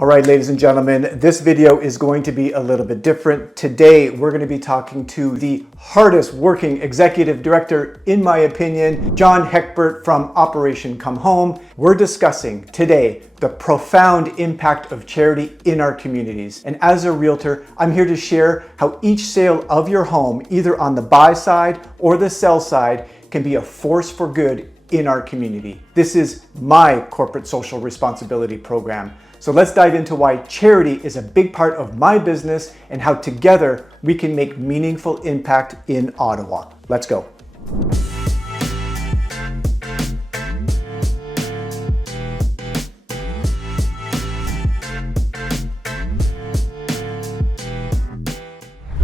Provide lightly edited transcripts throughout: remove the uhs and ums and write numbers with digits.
All right, ladies and gentlemen, this video is going to be a little bit different. Today, we're going to be talking to the hardest working executive director, in my opinion, John Heckbert from Operation Come Home. We're discussing today the profound impact of charity in our communities. And as a realtor, I'm here to share how each sale of your home, either on the buy side or the sell side, can be a force for good in our community. This is my corporate social responsibility program. So let's dive into why charity is a big part of my business and how together we can make meaningful impact in Ottawa. Let's go.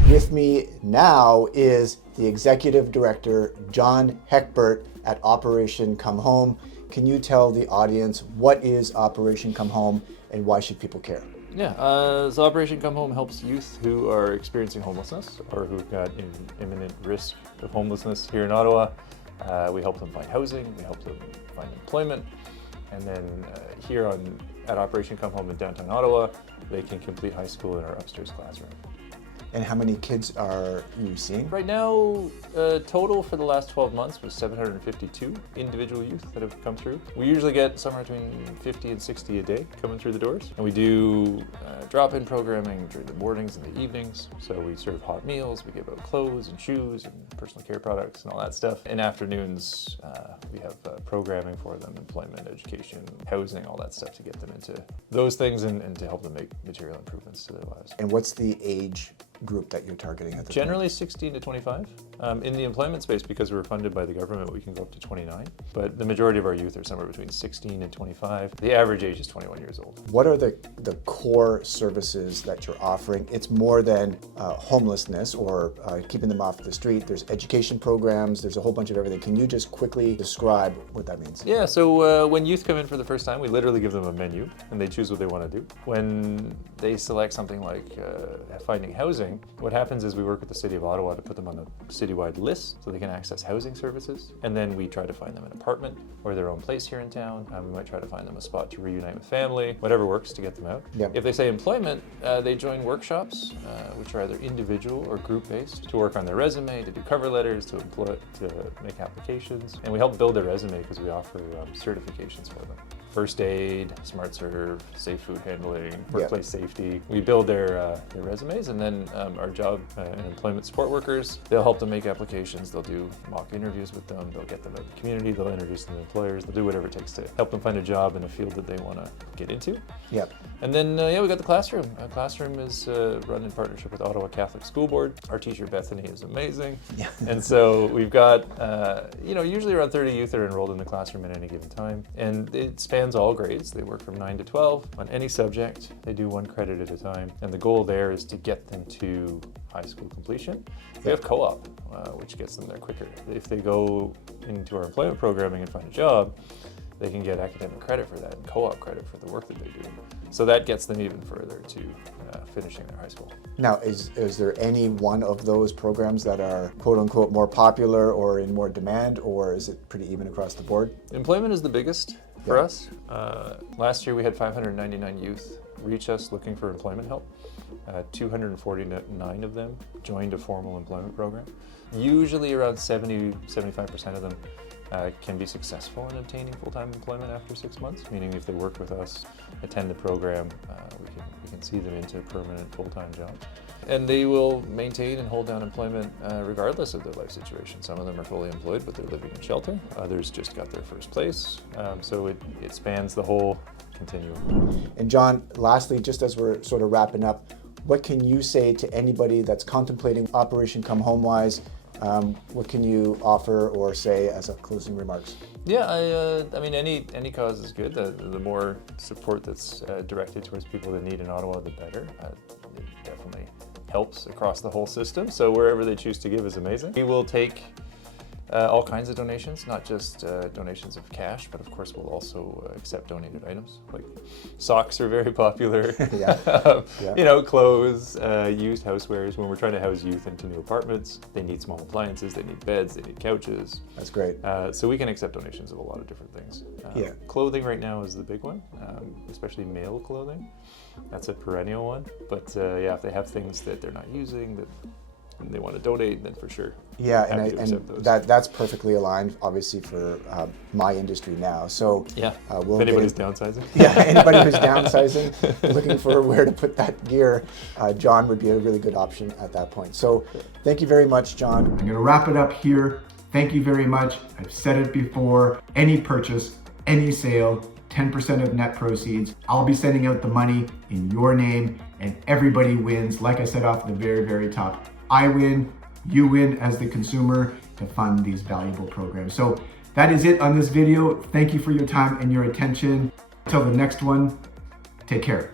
With me now is the Executive Director, John Heckbert at Operation Come Home. Can you tell the audience what is Operation Come Home and why should people care? Yeah, so Operation Come Home helps youth who are experiencing homelessness or who've got imminent risk of homelessness here in Ottawa. We help them find housing, we help them find employment, and then at Operation Come Home in downtown Ottawa, they can complete high school in our upstairs classroom. And how many kids are you seeing? Right now, total for the last 12 months was 752 individual youth that have come through. We usually get somewhere between 50 and 60 a day coming through the doors. And we do drop-in programming during the mornings and the evenings. So we serve hot meals, we give out clothes and shoes and personal care products and all that stuff. In afternoons, we have programming for them, employment, education, housing, all that stuff to get them into those things and to help them make material improvements to their lives. And what's the age group that you're targeting at the Generally 16 to 25. In the employment space, because we're funded by the government, we can go up to 29. But the majority of our youth are somewhere between 16 and 25. The average age is 21 years old. What are the core services that you're offering? It's more than homelessness or keeping them off the street. There's education programs, there's a whole bunch of everything. Can you just quickly describe what that means? Yeah, so when youth come in for the first time, we literally give them a menu and they choose what they want to do. When they select something like finding housing, what happens is we work with the City of Ottawa to put them on a citywide list so they can access housing services. And then we try to find them an apartment or their own place here in town. We might try to find them a spot to reunite with family, whatever works to get them out. Yep. If they say employment, they join workshops, which are either individual or group-based, to work on their resume, to do cover letters, to make applications. And we help build their resume because we offer certifications for them. First aid, smart serve, safe food handling, workplace safety. We build their resumes, and then our job and employment support workers, they'll help them make applications, they'll do mock interviews with them, they'll get them out in the community, they'll introduce them to employers, they'll do whatever it takes to help them find a job in a field that they want to get into. Yep. And then, we got the classroom. Our classroom is run in partnership with Ottawa Catholic School Board. Our teacher, Bethany, is amazing. Yeah. And so we've got, usually around 30 youth that are enrolled in the classroom at any given time. And it spans all grades. They work from 9 to 12 on any subject. They do 1 credit at a time. And the goal there is to get them to high school completion. We have co-op, which gets them there quicker. If they go into our employment programming and find a job, they can get academic credit for that and co-op credit for the work that they do. So that gets them even further to finishing their high school. Now, is there any one of those programs that are quote unquote more popular or in more demand, or is it pretty even across the board? Employment is the biggest for us. Last year we had 599 youth reach us looking for employment help. 249 of them joined a formal employment program. Usually around 70-75% of them can be successful in obtaining full-time employment after 6 months, meaning if they work with us, attend the program, we can see them into permanent full-time jobs. And they will maintain and hold down employment regardless of their life situation. Some of them are fully employed, but they're living in shelter. Others just got their first place. So it spans the whole continuum. And John, lastly, just as we're sort of wrapping up, what can you say to anybody that's contemplating Operation Come Home-wise? What can you offer or say as a closing remarks? Yeah, I mean, any cause is good. The more support that's directed towards people that need in Ottawa, the better. It definitely helps across the whole system. So wherever they choose to give is amazing. We will take All kinds of donations, not just donations of cash, but of course we'll also accept donated items. Like socks are very popular. You know, clothes, used housewares. When we're trying to house youth into new apartments, they need small appliances, they need beds, they need couches. That's great. So we can accept donations of a lot of different things. Clothing right now is the big one, especially male clothing. That's a perennial one. But yeah, if they have things that they're not using that they want to donate, then for sure. Yeah, and that's perfectly aligned, obviously, for my industry now. So if anybody's downsizing. Yeah, anybody who's downsizing, looking for where to put that gear, John would be a really good option at that point. So thank you very much, John. I'm going to wrap it up here. Thank you very much. I've said it before, any purchase, any sale, 10% of net proceeds. I'll be sending out the money in your name and everybody wins. Like I said off the very, very top, I win, you win as the consumer to fund these valuable programs. So that is it on this video. Thank you for your time and your attention. Until the next one, take care.